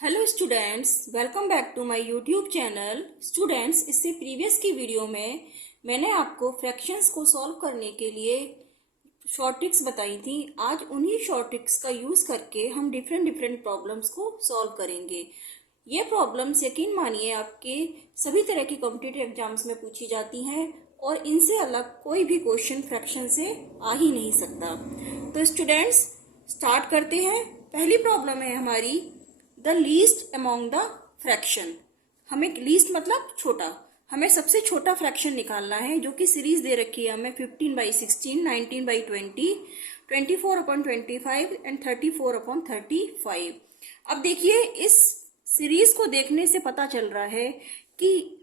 Hello students, welcome back to my YouTube channel. Students, इससे previous की video में मैंने आपको फ्रैक्शंस को सॉल्व करने के लिए शॉर्ट ट्रिक्स बताई थी। आज उन्हीं शॉर्ट ट्रिक्स का यूज़ करके हम डिफरेंट प्रॉब्लम्स को सॉल्व करेंगे। ये प्रॉब्लम्स यकीन मानिए आपके सभी तरह की कॉम्पिटिटिव एग्जाम्स में पूछी जाती हैं और इनसे अलग कोई भी क्वेश्चन फ्रैक्शन से आ ही नहीं सकता। तो स्टूडेंट्स, स्टार्ट करते हैं। पहली प्रॉब्लम है हमारी the least among the fraction. हमें लीस्ट मतलब छोटा, हमें सबसे छोटा फ्रैक्शन निकालना है जो कि सीरीज दे रखी है हमें 15/16, 19/20, 24/25 एंड 34/35। अब देखिए, इस सीरीज को देखने से पता चल रहा है कि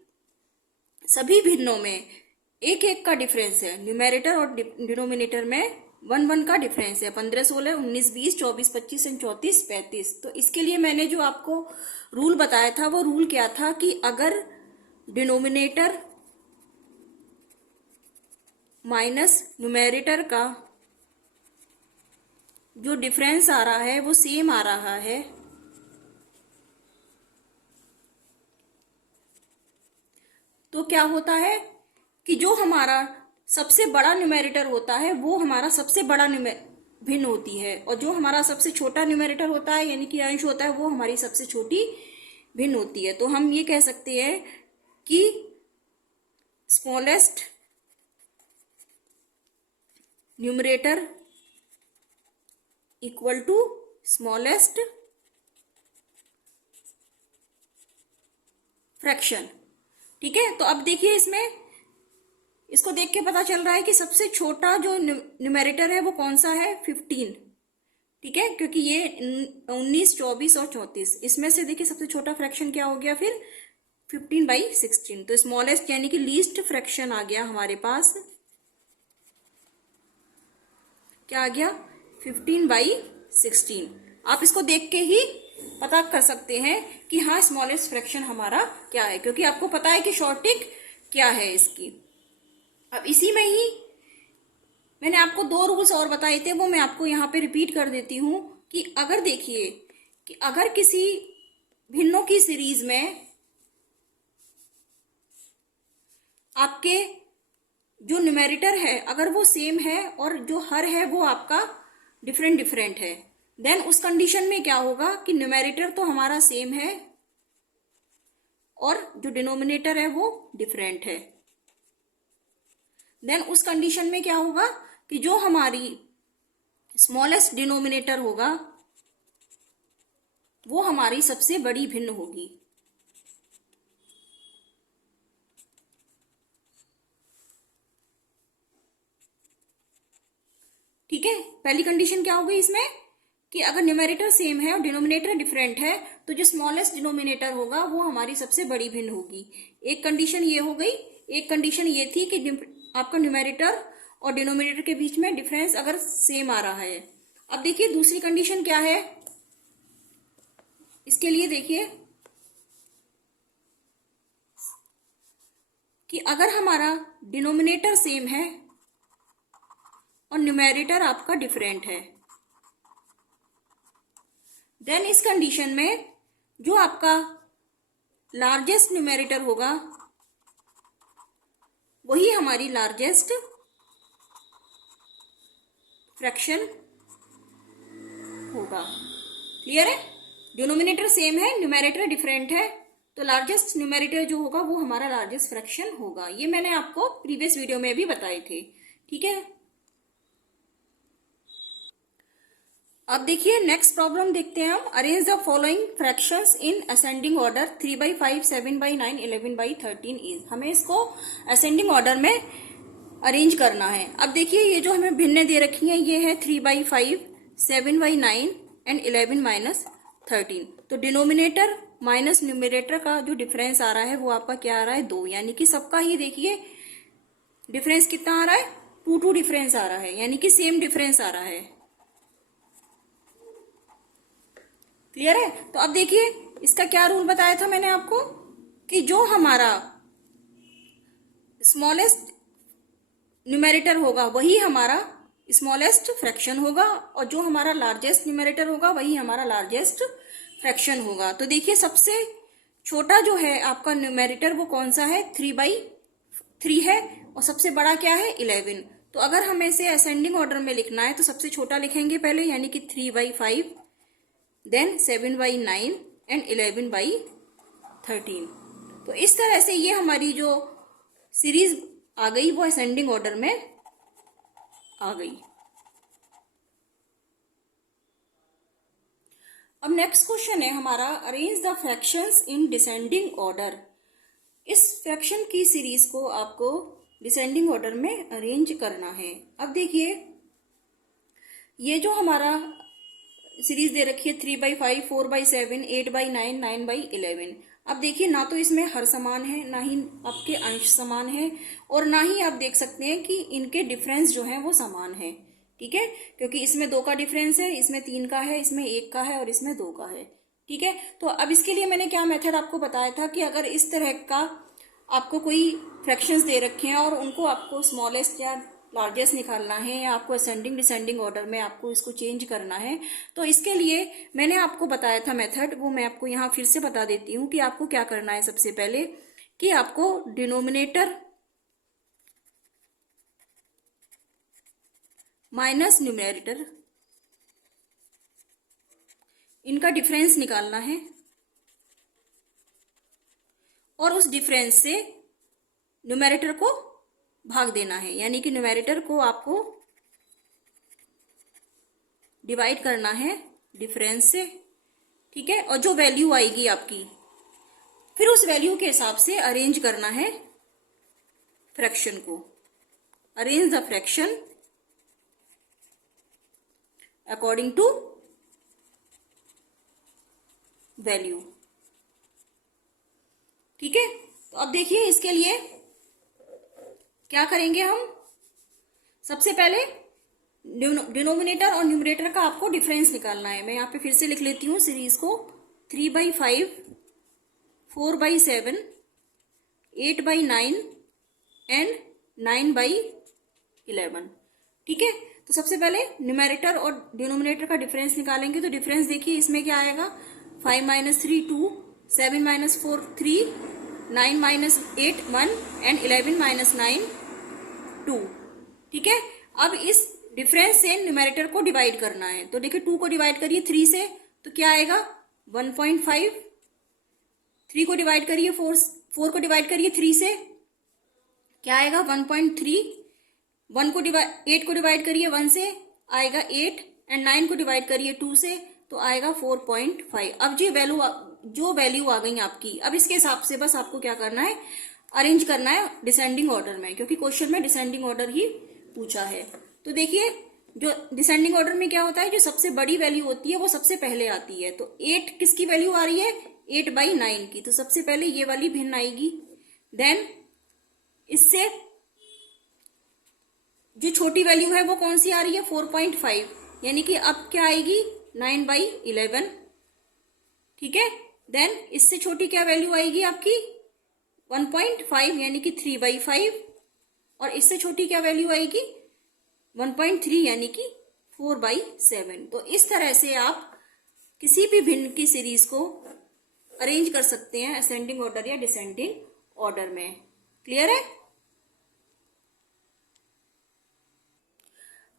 सभी भिन्नों में एक एक का डिफरेंस है। न्यूमेरेटर और डिनोमिनेटर में 1 का डिफरेंस है। 15, 16, 19, 20, 24, 25 एंड 34, 35। तो इसके लिए मैंने जो आपको रूल बताया था वो रूल क्या था कि अगर डिनोमिनेटर माइनस न्यूमेरेटर का जो डिफरेंस आ रहा है वो सेम आ रहा है तो क्या होता है कि जो हमारा सबसे बड़ा न्यूमेरेटर होता है वो हमारा सबसे बड़ा भिन्न होती है, और जो हमारा सबसे छोटा न्यूमेरेटर होता है यानी कि अंश होता है वो हमारी सबसे छोटी भिन्न होती है। तो हम ये कह सकते हैं कि smallest numerator equal to smallest fraction. ठीक है, तो अब देखिए, इसको देख के पता चल रहा है कि सबसे छोटा जो न्यूमेरेटर है वो कौन सा है, 15। ठीक है, क्योंकि ये 19, 24 और 34, इसमें से देखिए सबसे छोटा फ्रैक्शन क्या हो गया फिर 15/16। तो स्मॉलेस्ट यानी कि लीस्ट फ्रैक्शन आ गया हमारे पास। क्या आ गया, 15/16। आप इसको देख के ही पता कर सकते हैं कि हाँ, स्मॉलेस्ट फ्रैक्शन हमारा क्या है, क्योंकि आपको पता है कि शॉर्ट ट्रिक क्या है इसकी। अब इसी में ही मैंने आपको 2 रूल्स और बताए थे, वो मैं आपको यहाँ पे रिपीट कर देती हूँ कि अगर देखिए कि अगर किसी भिन्नों की सीरीज में आपके जो न्यूमेरेटर है अगर वो सेम है और जो हर है वो आपका डिफरेंट है, देन उस कंडीशन में क्या होगा कि न्यूमेरेटर तो हमारा सेम है और जो डिनोमिनेटर है वो डिफरेंट है। देन उस कंडीशन में क्या होगा कि जो हमारी स्मॉलेस्ट डिनोमिनेटर होगा वो हमारी सबसे बड़ी भिन्न होगी। ठीक है, पहली कंडीशन क्या हो गई इसमें कि अगर न्यूमेरेटर सेम है और डिनोमिनेटर डिफरेंट है तो जो स्मॉलेस्ट डिनोमिनेटर होगा वो हमारी सबसे बड़ी भिन्न होगी। एक कंडीशन ये हो गई। एक कंडीशन ये थी कि आपका न्यूमेरेटर और डिनोमिनेटर के बीच में डिफरेंस अगर सेम आ रहा है। अब देखिए दूसरी कंडीशन क्या है इसके लिए। देखिए कि अगर हमारा डिनोमिनेटर सेम है और न्यूमेरेटर आपका डिफरेंट है, देन इस कंडीशन में जो आपका लार्जेस्ट न्यूमेरेटर होगा वही हमारी लार्जेस्ट फ्रैक्शन होगा। क्लियर है, डिनोमिनेटर सेम है, न्यूमेरेटर डिफरेंट है, तो लार्जेस्ट न्यूमेरेटर जो होगा वो हमारा लार्जेस्ट फ्रैक्शन होगा। ये मैंने आपको प्रीवियस वीडियो में भी बताए थे। ठीक है, अब देखिए नेक्स्ट प्रॉब्लम देखते हैं हम। Arrange the following fractions in ascending order 3/5, 7/9, 11/13 is. हमें इसको असेंडिंग ऑर्डर में अरेंज करना है। अब देखिए ये जो हमें भिन्न दे रखी है ये है 3/5, 7/9 एंड 11-13। तो डिनोमिनेटर माइनस न्यूमरेटर का जो डिफरेंस आ रहा है वो आपका क्या आ रहा है, 2। यानी कि सबका ही देखिए डिफरेंस कितना आ रहा है, 2 डिफरेंस आ रहा है, यानी कि सेम डिफरेंस आ रहा है। क्लियर है, तो अब देखिए इसका क्या रूल बताया था मैंने आपको कि जो हमारा स्मॉलेस्ट न्यूमेरेटर होगा वही हमारा स्मॉलेस्ट फ्रैक्शन होगा और जो हमारा लार्जेस्ट न्यूमेरेटर होगा वही हमारा लार्जेस्ट फ्रैक्शन होगा। तो देखिए सबसे छोटा जो है आपका न्यूमेरेटर वो कौन सा है, 3/3 है, और सबसे बड़ा क्या है, 11। तो अगर हमें इसे असेंडिंग ऑर्डर में लिखना है तो सबसे छोटा लिखेंगे पहले, यानी कि 3/5, देन 7/9 एंड 11/13। तो इस तरह से ये हमारी जो सीरीज आ गई वो असेंडिंग ऑर्डर में आ गई। अब नेक्स्ट क्वेश्चन है हमारा, arrange the fractions in descending order. इस फ्रैक्शन की सीरीज को आपको डिसेंडिंग ऑर्डर में अरेंज करना है। अब देखिए ये जो हमारा सीरीज दे रखी है 3/5, 4/7, 8/9, 9/11। अब देखिए ना तो इसमें हर समान है, ना ही आपके अंश समान है, और ना ही आप देख सकते हैं कि इनके डिफरेंस जो है वो समान है। ठीक है, क्योंकि इसमें 2 का डिफरेंस है, इसमें 3 का है, इसमें 1 का है और इसमें 2 का है। ठीक है, तो अब इसके लिए मैंने क्या मेथड आपको बताया था कि अगर इस तरह का आपको कोई फ्रैक्शंस दे रखे हैं और उनको आपको स्मॉलेस्ट या लार्जेस्ट निकालना है, या आपको असेंडिंग डिसेंडिंग ऑर्डर में आपको इसको चेंज करना है, तो इसके लिए मैंने आपको बताया था मेथड, वो मैं आपको यहाँ फिर से बता देती हूँ कि आपको क्या करना है। सबसे पहले कि आपको डिनोमिनेटर माइनस न्यूमरेटर, इनका डिफरेंस निकालना है और उस डिफरेंस से न्यूमरेटर को भाग देना है, यानी कि न्यूमरेटर को आपको डिवाइड करना है डिफरेंस से। ठीक है, और जो वैल्यू आएगी आपकी फिर उस वैल्यू के हिसाब से अरेंज करना है फ्रैक्शन को। Arrange the fraction according to value. ठीक है, तो अब देखिए इसके लिए क्या करेंगे हम। सबसे पहले डिनोमिनेटर और न्यूमरेटर का आपको डिफरेंस निकालना है। मैं यहाँ पे फिर से लिख लेती हूँ सीरीज को, 3/5, 4/7, 8/9 एंड 9/11। ठीक है, तो सबसे पहले न्यूमरेटर और डिनोमिनेटर का डिफरेंस निकालेंगे। तो डिफरेंस देखिए इसमें क्या आएगा, 5 - 3 2, 7 - 4 3, 9 - 8 1 एंड 11 - 9 2। ठीक है, अब इस डिफरेंस से न्यूमरेटर को डिवाइड करना है। तो देखिए 2 को डिवाइड करिए 3 से, तो क्या आएगा 1.5। 3 को डिवाइड करिए 4 को डिवाइड करिए 3 से, क्या आएगा 1.3। 8 को डिवाइड करिए 1 से, आएगा 8, एंड 9 को डिवाइड करिए 2 से, तो आएगा 4.5। अब जो वैल्यू आ गई आपकी, अब इसके हिसाब से बस आपको क्या करना है, अरेंज करना है डिसेंडिंग ऑर्डर में, क्योंकि क्वेश्चन में डिसेंडिंग ऑर्डर ही पूछा है। तो देखिए जो डिसेंडिंग ऑर्डर में क्या होता है, जो सबसे बड़ी वैल्यू होती है वो सबसे पहले आती है। तो 8 किसकी वैल्यू आ रही है, 8/9 की, तो सबसे पहले ये वाली भिन्न आएगी। देन इससे जो छोटी वैल्यू है वो कौन सी आ रही है, 4.5, यानी कि अब क्या आएगी 9/11। ठीक है, देन इससे छोटी क्या वैल्यू आएगी आपकी 1.5, यानी कि 3/5, और इससे छोटी क्या वैल्यू आएगी 1.3, यानी कि 4/7। तो इस तरह से आप किसी भी भिन्न की सीरीज को अरेंज कर सकते हैं असेंडिंग ऑर्डर या डिसेंडिंग ऑर्डर में। क्लियर है।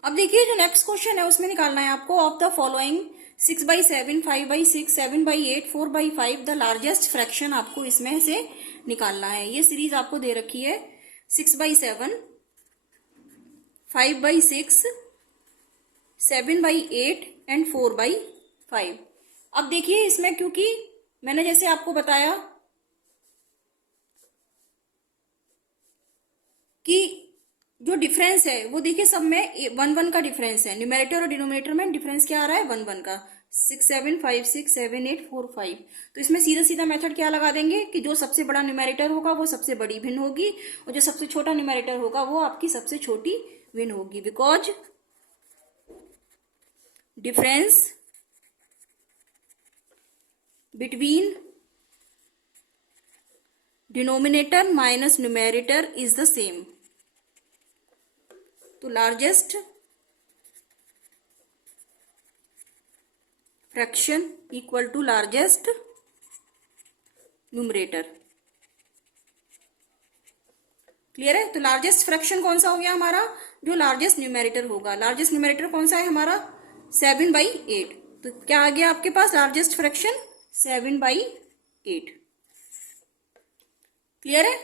अब देखिए जो नेक्स्ट क्वेश्चन है उसमें निकालना है आपको, of the following 6/7, 5/6, 7/8, 4/5 the largest fraction, आपको इसमें से निकालना है। ये सीरीज आपको दे रखी है 6/7, 5/6, 7/8 एंड 4/5। अब देखिए इसमें क्योंकि मैंने जैसे आपको बताया कि जो डिफरेंस है वो देखिए सब में 1 का डिफरेंस है, न्यूमरेटर और डिनोमिनेटर में डिफरेंस क्या आ रहा है 1 का, 6 7 5 6 7 8 4 5। तो इसमें सीधा सीधा मेथड क्या लगा देंगे कि जो सबसे बड़ा न्यूमरेटर होगा वो सबसे बड़ी भिन्न होगी, और जो सबसे छोटा न्यूमरेटर होगा वो आपकी सबसे छोटी भिन्न होगी, because difference between denominator minus numerator is the same. तो largest fraction equal to largest numerator. Clear है? तो लार्जेस्ट फ्रैक्शन कौन सा हो गया हमारा? जो लार्जेस्ट न्यूमरेटर होगा। लार्जेस्ट न्यूमरेटर कौन सा है हमारा? 7/8। तो क्या आ गया आपके पास लार्जेस्ट फ्रैक्शन? 7/8। क्लियर है?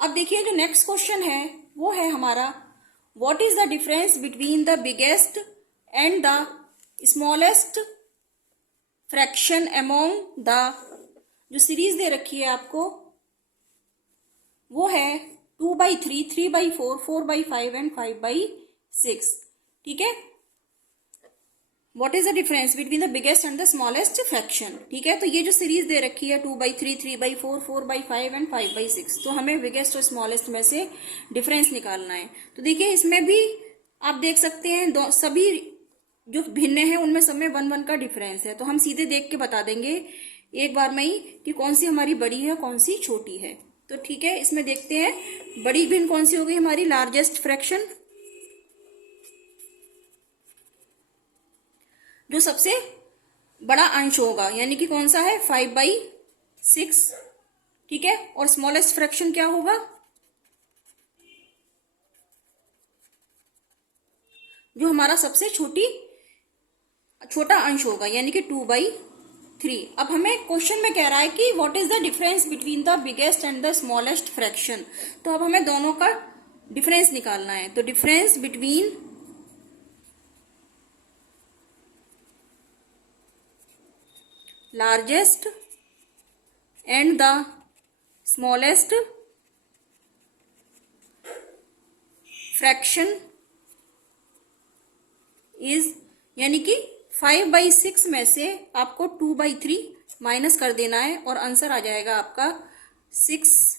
अब देखिए जो नेक्स्ट क्वेश्चन है वो है हमारा, what is the difference between the biggest and the smallest fraction among the. जो सीरीज दे रखी है आपको वो है 2/3, 3/4, 4/5 एंड 5/6। ठीक है? What is the difference between the biggest and the smallest fraction. ठीक है? तो ये जो सीरीज दे रखी है 2/3, 3/4, 4/5 एंड 5/6, तो हमें बिगेस्ट और स्मॉलेस्ट में से डिफरेंस निकालना है। तो देखिए इसमें भी आप देख सकते हैं सभी जो भिन्न है उनमें सब में 1-1 का डिफरेंस है। तो हम सीधे देख के बता देंगे एक बार में ही कि कौन सी हमारी बड़ी है कौन सी छोटी है। तो ठीक है, इसमें देखते हैं बड़ी भिन्न कौन सी हो गई हमारी, लार्जेस्ट फ्रैक्शन। जो सबसे बड़ा अंश होगा यानी कि कौन सा है, 5/6। ठीक है? और स्मॉलेस्ट फ्रैक्शन क्या होगा, जो हमारा सबसे छोटा अंश होगा यानी कि 2/3। अब हमें क्वेश्चन में कह रहा है कि what is the difference between the biggest and the smallest fraction. तो अब हमें दोनों का डिफरेंस निकालना है। तो difference between largest and the smallest fraction is, यानी कि 5/6 में से आपको 2/3 माइनस कर देना है और आंसर आ जाएगा आपका 6,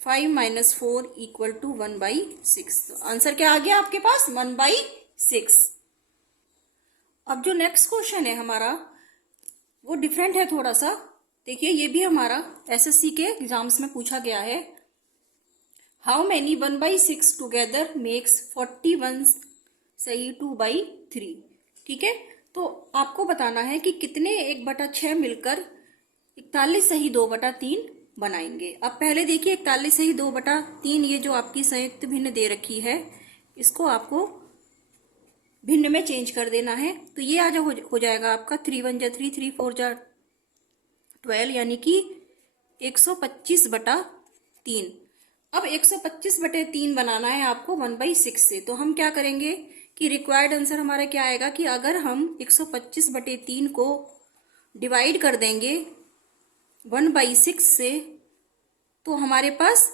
5 - 4 = 1/6। तो आंसर क्या आ गया आपके पास, 1/6। अब जो नेक्स्ट क्वेश्चन है हमारा वो डिफरेंट है थोड़ा सा। देखिए ये भी हमारा एसएससी के एग्जाम्स में पूछा गया है। हाउ मेनी 1/6 टुगेदर मेक्स 41 सही 2/3। ठीक है? तो आपको बताना है कि कितने 1/6 मिलकर 41 सही 2/3 बनाएंगे। अब पहले देखिए 41 सही 2/3, ये जो आपकी संयुक्त भिन्न दे रखी है इसको आपको भिन्न में चेंज कर देना है। तो ये आज हो जाएगा आपका 3 1 जा 3, 3 4 जा 12, यानी कि 125/3। अब 125/3 बनाना है आपको 1/6 से। तो हम क्या करेंगे कि रिक्वायर्ड आंसर हमारा क्या आएगा कि अगर हम 125/3 को डिवाइड कर देंगे 1/6 से तो हमारे पास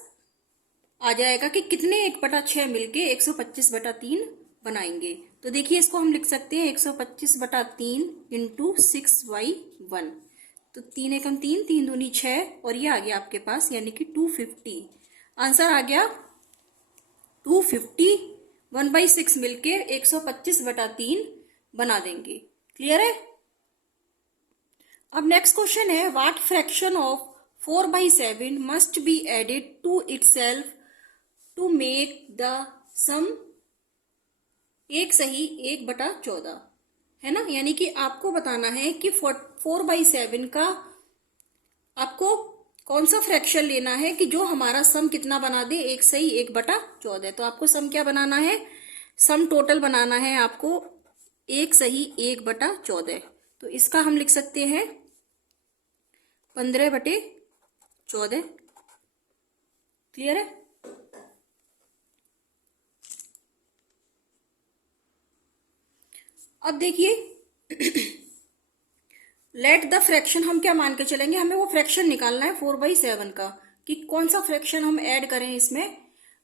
आ जाएगा कि कितने 1/6 मिलके 125/3 बनाएंगे। तो देखिए इसको हम लिख सकते हैं 125/3 × 6/1। तो 3 × 3, 3 दूनी 6 और ये आ गया आपके पास यानी कि 250। आंसर आ गया 250। 1/6 मिलके 125/3 बना देंगे। क्लियर है? अब नेक्स्ट क्वेश्चन है, what fraction of 4/7 must be added to itself to make the sum 1 सही 1/14 है ना। यानी कि आपको बताना है कि 4/7 का आपको कौन सा फ्रैक्शन लेना है कि जो हमारा सम कितना बना दे, 1 सही 1/14। तो आपको सम क्या बनाना है, सम टोटल बनाना है आपको 1 सही 1/14। तो इसका हम लिख सकते हैं 15/14। क्लियर है? अब देखिए लेट द फ्रैक्शन, हम क्या मान के चलेंगे, हमें वो फ्रैक्शन निकालना है 4/7 का कि कौन सा फ्रैक्शन हम ऐड करें इसमें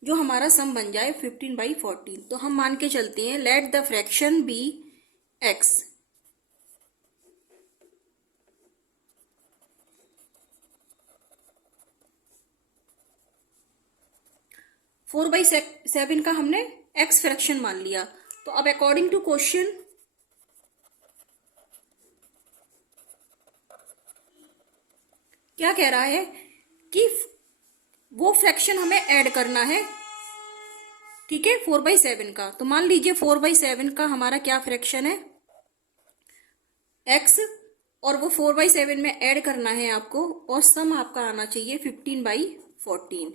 जो हमारा सम बन जाए 15/14। तो हम मान के चलते हैं let the fraction be x। 4/7 का हमने x फ्रैक्शन मान लिया। तो अब अकॉर्डिंग टू क्वेश्चन क्या कह रहा है कि वो फ्रैक्शन हमें ऐड करना है। ठीक है, 4/7 का। तो मान लीजिए 4/7 का हमारा क्या फ्रैक्शन है, x और वो 4/7 में ऐड करना है आपको, और सम आपका आना चाहिए 15/14।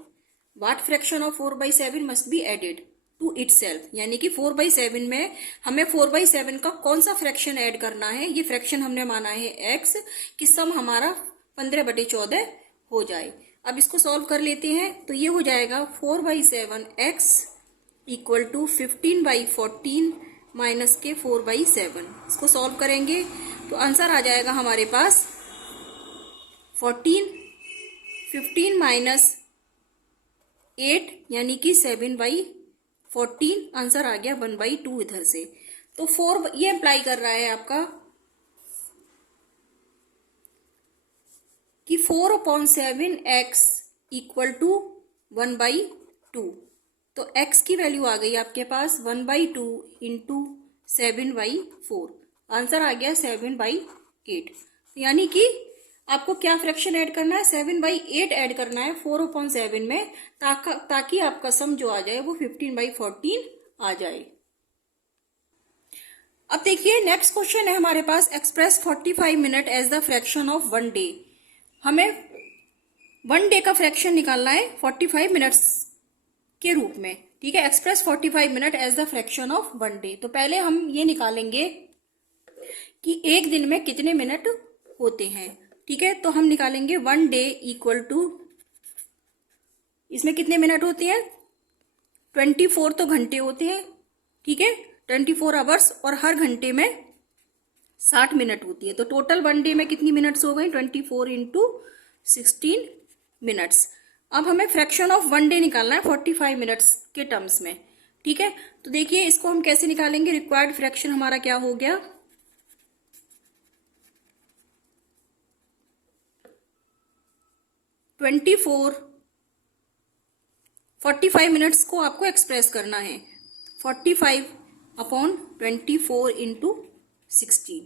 What fraction of 4/7 must be added to itself, यानी कि 4/7 में हमें 4/7 का कौन सा फ्रैक्शन ऐड करना है। ये फ्रैक्शन हमने माना है x, कि सम हमारा 15/14 हो जाए। अब इसको सॉल्व कर लेते हैं, तो ये हो जाएगा 4/7x इक्वल टू 15/14 माइनस के 4/7। इसको सॉल्व करेंगे तो आंसर आ जाएगा हमारे पास 14। 15 माइनस 8 यानी कि 7/14, आंसर आ गया 1/2 इधर से। तो 4 ये अप्लाई कर रहा है आपका कि 4/7x इक्वल टू 1/2। तो x की वैल्यू आ गई आपके पास 1/2 इंटू 7/4, आंसर आ गया 7/8। यानी कि आपको क्या फ्रैक्शन ऐड करना है, 7/8 ऐड करना है 4/7 में, ताकि आपका सम जो आ जाए वो 15/14 आ जाए। अब देखिए नेक्स्ट क्वेश्चन है हमारे पास, express 45 minute as the fraction of 1 day. हमें 1 डे का फ्रैक्शन निकालना है 45 मिनट्स के रूप में, ठीक है। Express 45 minute as the fraction of 1 day. तो पहले हम ये निकालेंगे कि एक दिन में कितने मिनट होते हैं, ठीक है। तो हम निकालेंगे 1 डे इक्वल टू, इसमें कितने मिनट होते हैं, 24 तो घंटे होते हैं, ठीक है, 24 आवर्स, और हर घंटे में 60 मिनट होती है। तो टोटल 1 डे में कितनी मिनट्स हो गई, 24 इंटू 16 मिनट्स। अब हमें फ्रैक्शन ऑफ 1 डे निकालना है 45 मिनट्स के टर्म्स में, ठीक है। तो देखिए इसको हम कैसे निकालेंगे, रिक्वायर्ड फ्रैक्शन हमारा क्या हो गया, 45 मिनट्स को आपको एक्सप्रेस करना है 45/24 इंटू 16,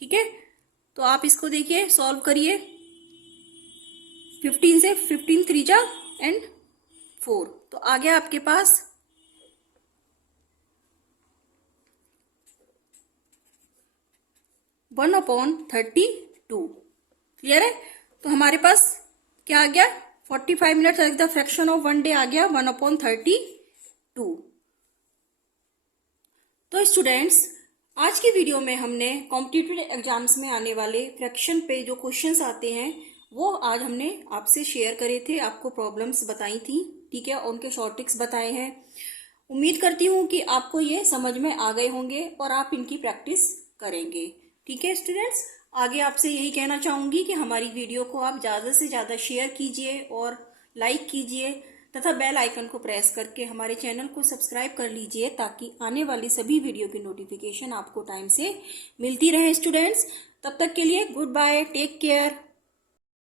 ठीक है। तो आप इसको देखिए सॉल्व करिए, 15 से 15 3 जा एंड 4, तो आ गया आपके पास 1/32। क्लियर है। तो हमारे पास क्या आ गया, 45 minutes as the fraction of 1 day आ गया 1/32। तो स्टूडेंट्स, आज की वीडियो में हमने कॉम्पिटिटिव एग्जाम्स में आने वाले फ्रैक्शन पे जो क्वेश्चंस आते हैं वो आज हमने आपसे शेयर करे थे, आपको प्रॉब्लम्स बताई थी, ठीक है, और उनके शॉर्ट ट्रिक्स बताए हैं। उम्मीद करती हूँ कि आपको ये समझ में आ गए होंगे और आप इनकी प्रैक्टिस करेंगे, ठीक है स्टूडेंट्स। आगे आपसे यही कहना चाहूंगी कि हमारी वीडियो को आप ज़्यादा से ज़्यादा शेयर कीजिए और लाइक कीजिए, तथा बेल आइकन को प्रेस करके हमारे चैनल को सब्सक्राइब कर लीजिए, ताकि आने वाली सभी वीडियो की नोटिफिकेशन आपको टाइम से मिलती रहे स्टूडेंट्स। तब तक के लिए गुड बाय, टेक केयर।